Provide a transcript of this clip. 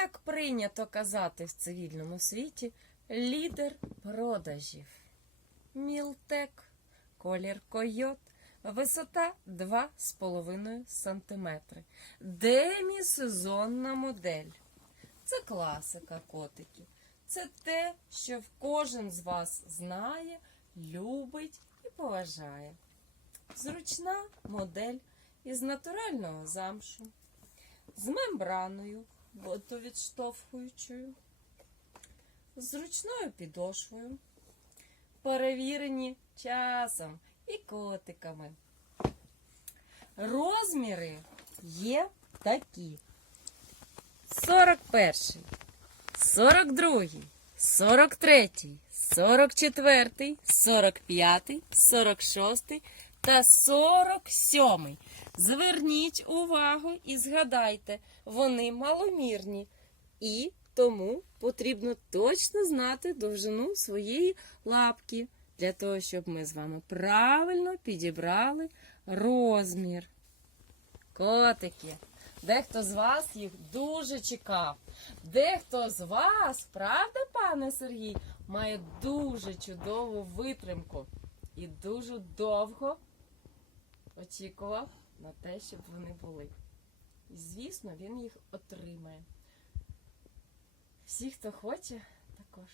як прийнято казати в цивільному світі, лідер продажів. Мілтек, колір койот, висота 2,5 см. Демісезонна модель. Це класика котиків. Це те, що кожен з вас знає, любить і поважає. Зручна модель із натурального замшу, з мембраною водовідштовхуючою, зручною підошвою, перевірені часом і котиками. Розміри є такі: 41, 42, 43, 44, 45, 46 та 47. Зверніть увагу і згадайте, вони маломірні. І тому потрібно точно знати довжину своєї лапки, для того, щоб ми з вами правильно підібрали розмір. Котики. Дехто з вас їх дуже чекав. Дехто з вас, правда, пане Сергій, має дуже чудову витримку і дуже довго очікував на те, щоб вони були. І, звісно, він їх отримає. Всі, хто хоче, також.